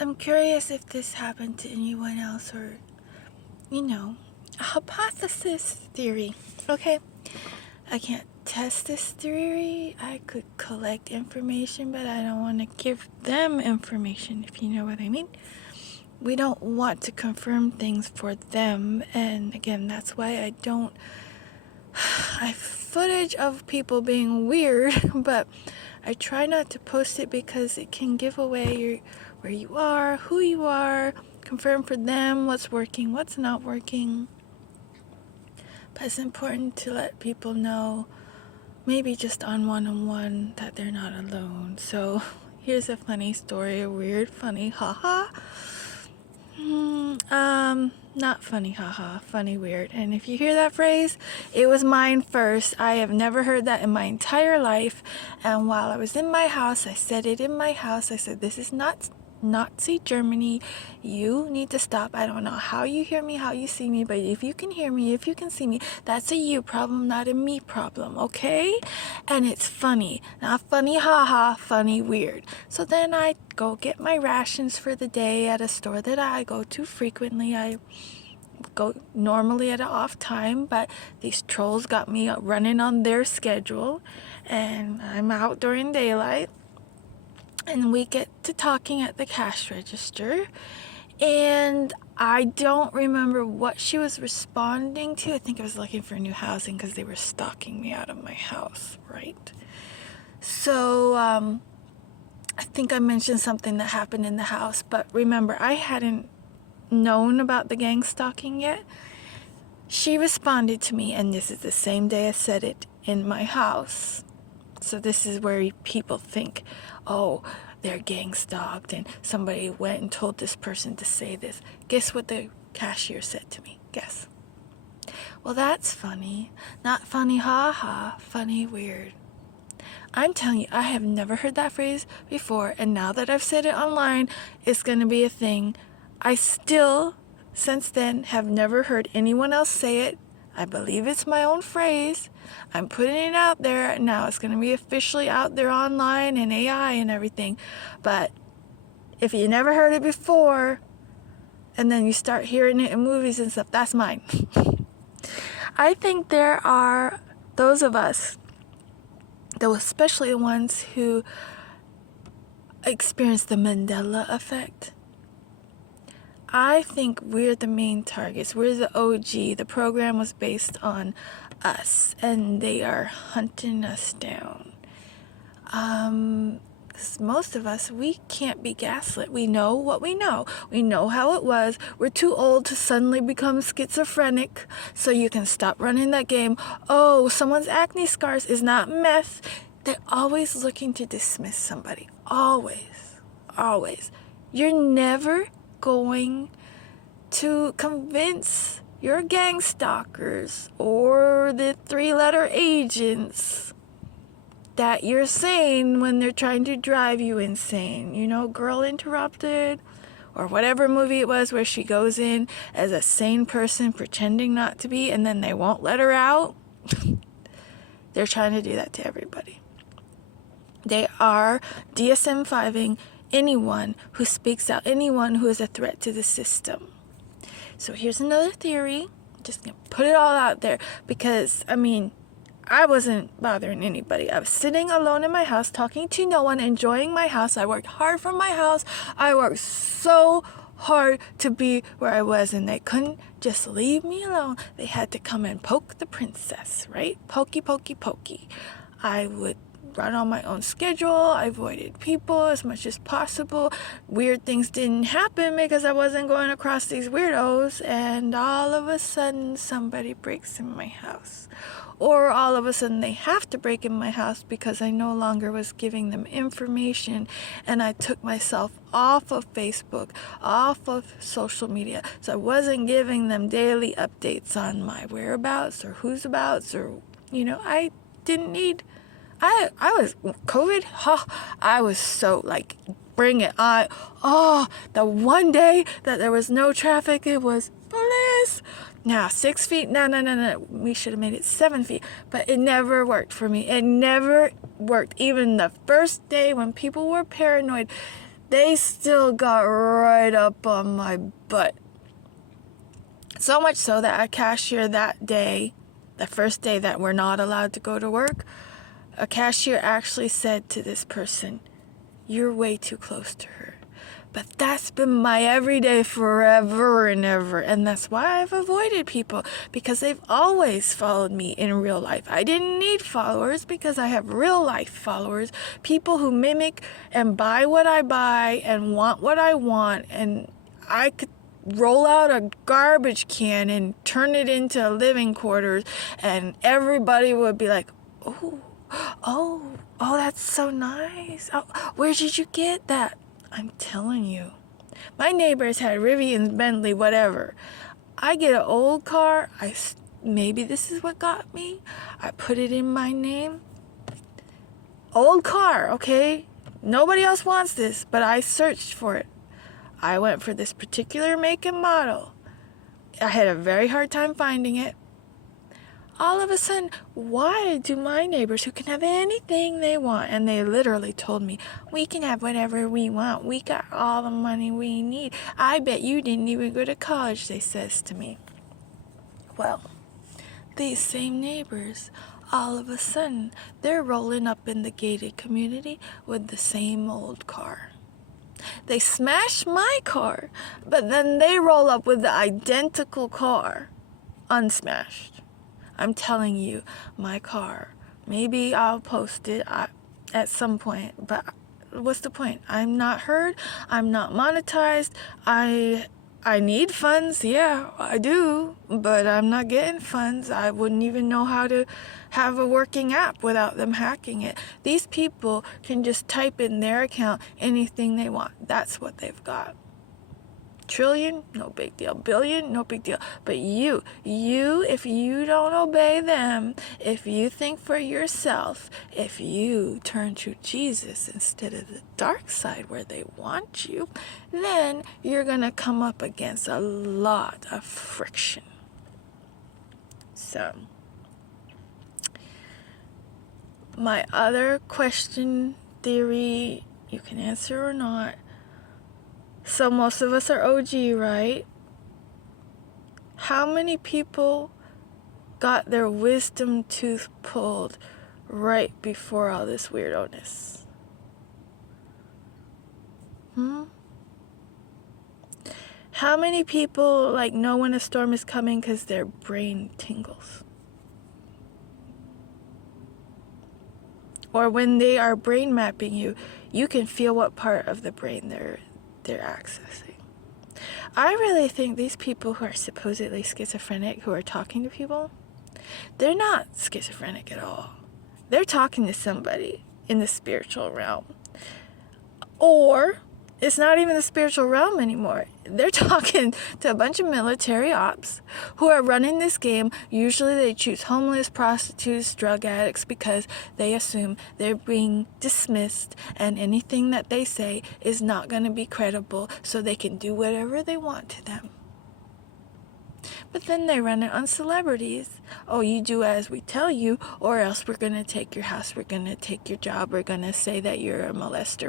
I'm curious if this happened to anyone else, or, a hypothesis theory. Okay? I can't test this theory. I could collect information, but I don't want to give them information, if you know what I mean. We don't want to confirm things for them, and again, that's why I don't. I have footage of people being weird, but I try not to post it because it can give away where you are, who you are, confirm for them what's working, what's not working. But it's important to let people know, maybe just on one-on-one, that they're not alone. So here's a funny story, a weird, funny, haha. Not funny, haha, funny, weird. And if you hear that phrase, it was mine first. I have never heard that in my entire life. And while I was in my house, I said it in my house. I said, this is not Nazi Germany. You need to stop. I don't know how you hear me, how you see me, but if you can hear me, if you can see me, that's a you problem, not a me problem, okay? And it's funny. Not funny, haha, funny, weird. So then I go get my rations for the day at a store that I go to frequently. I go normally at an off time, but these trolls got me running on their schedule, and I'm out during daylight. And we get to talking at the cash register, and I don't remember what she was responding to. I think I was looking for new housing because they were stalking me out of my house, right? So I think I mentioned something that happened in the house, but remember, I hadn't known about the gang stalking yet. She responded to me, and this is the same day I said it in my house. So this is where people think, oh, they're gang stalked and somebody went and told this person to say this. Guess what the cashier said to me? Guess. Well, that's funny. Not funny, ha-ha. Funny, weird. I'm telling you, I have never heard that phrase before, and now that I've said it online, it's going to be a thing. I still, since then, have never heard anyone else say it. I believe it's my own phrase. I'm putting it out there. Now it's going to be officially out there online and AI and everything. But if you never heard it before, and then you start hearing it in movies and stuff, that's mine. I think there are those of us, though especially the ones who experience the Mandela effect. I think we're the main targets. We're the OG. The program was based on us, and they are hunting us down. 'Cause most of us, we can't be gaslit. We know what we know. We know how it was. We're too old to suddenly become schizophrenic, so you can stop running that game. Oh, someone's acne scars is not meth. They're always looking to dismiss somebody. Always. Always. You're never going to convince your gang stalkers or the 3-letter agents that you're sane when they're trying to drive you insane. You know, Girl Interrupted, or whatever movie it was where she goes in as a sane person pretending not to be, and then they won't let her out. They're trying to do that to everybody. They are DSM-5ing anyone who speaks out, anyone who is a threat to the system. So here's another theory. I'm just going to put it all out there because, I wasn't bothering anybody. I was sitting alone in my house, talking to no one, enjoying my house. I worked hard for my house. I worked so hard to be where I was, and they couldn't just leave me alone. They had to come and poke the princess, right? Pokey, pokey, pokey. I would run on my own schedule. I avoided people as much as possible. Weird things didn't happen because I wasn't going across these weirdos, and all of a sudden somebody breaks in my house. Or all of a sudden they have to break in my house because I no longer was giving them information, and I took myself off of Facebook, off of social media. So I wasn't giving them daily updates on my whereabouts or who's abouts, or, I didn't need... I was COVID. I was so like, bring it on. The one day that there was no traffic, it was police. Now 6 feet. No. We should have made it 7 feet, but it never worked for me. It never worked. Even the first day when people were paranoid, they still got right up on my butt. So much so that a cashier that day, the first day that we're not allowed to go to work, a cashier actually said to this person, "You're way too close to her." But that's been my everyday forever and ever. And that's why I've avoided people, because they've always followed me in real life. I didn't need followers because I have real life followers. People who mimic and buy what I buy and want what I want. And I could roll out a garbage can and turn it into living quarters. And everybody would be like, oh, that's so nice. Oh, where did you get that? I'm telling you, my neighbors had Rivians, Bentley, whatever. I get an old car. Maybe this is what got me. I put it in my name. Old car, okay? Nobody else wants this, but I searched for it. I went for this particular make and model. I had a very hard time finding it. All of a sudden, why do my neighbors, who can have anything they want, and they literally told me, "We can have whatever we want. We got all the money we need. I bet you didn't even go to college," they says to me. Well, these same neighbors, all of a sudden, they're rolling up in the gated community with the same old car. They smash my car, but then they roll up with the identical car, unsmashed. I'm telling you, my car, maybe I'll post it at some point, but what's the point? I'm not heard. I'm not monetized. I need funds. Yeah, I do, but I'm not getting funds. I wouldn't even know how to have a working app without them hacking it. These people can just type in their account anything they want. That's what they've got. Trillion, no big deal. Billion, no big deal. But you, if you don't obey them, if you think for yourself, if you turn to Jesus instead of the dark side where they want you, then you're going to come up against a lot of friction. So, my other question, theory, you can answer or not. So most of us are OG, right? How many people got their wisdom tooth pulled right before all this weirdo-ness? How many people know when a storm is coming because their brain tingles? Or when they are brain mapping you, you can feel what part of the brain they're accessing. I really think these people who are supposedly schizophrenic, who are talking to people, they're not schizophrenic at all. They're talking to somebody in the spiritual realm. Or it's not even the spiritual realm anymore. They're talking to a bunch of military ops who are running this game. Usually they choose homeless, prostitutes, drug addicts because they assume they're being dismissed and anything that they say is not going to be credible, so they can do whatever they want to them. But then they run it on celebrities. Oh, you do as we tell you, or else we're going to take your house, we're going to take your job, we're going to say that you're a molester,